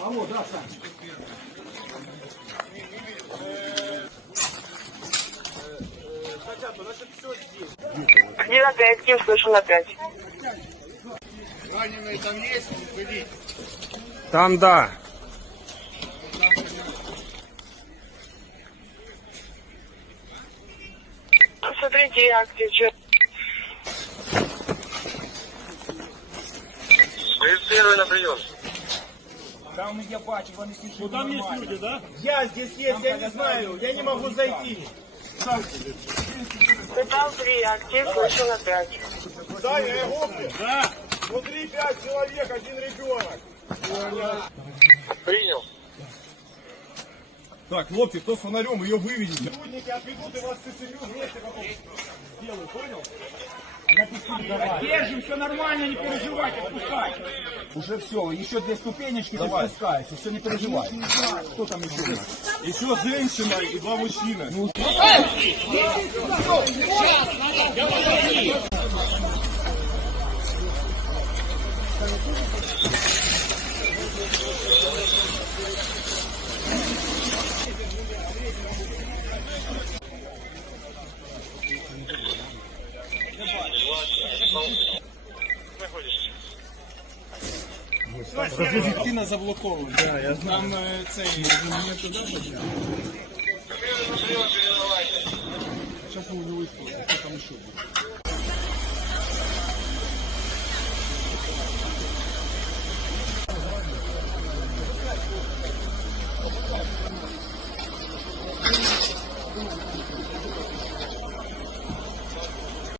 А, Один да, на пять, Ким слышу на пять. Раненые там есть? Там да. Смотрите, акции, что. Чё... Регистрируй на прием. Там я бачу, вони сюжеті Ну там нормально. есть люди, да? Я здесь є, я, я не знаю, я не могу там, зайти. Питав дві акції, слышу на п'ять. Да, я э, його Да. Внутри п'ять человек, один ребенок. Принял. Так, хлопці, хто з фонарем, ее выведите. Сотрудники отведут и вас с ИСМЮ вместе потом сделают, понял? Да, Держим, все нормально, не переживайте, спускайте. Уже все, еще две ступенечки, Давай. ты все, не переживай. Не кто там не Что? еще? Там еще там женщина и два мужчины. Ну, э, Thank you. Розвитина заблокована. Да, я знаю. Там цей, мені туди можна. Сейчас мы уже выставим, что там еще будет.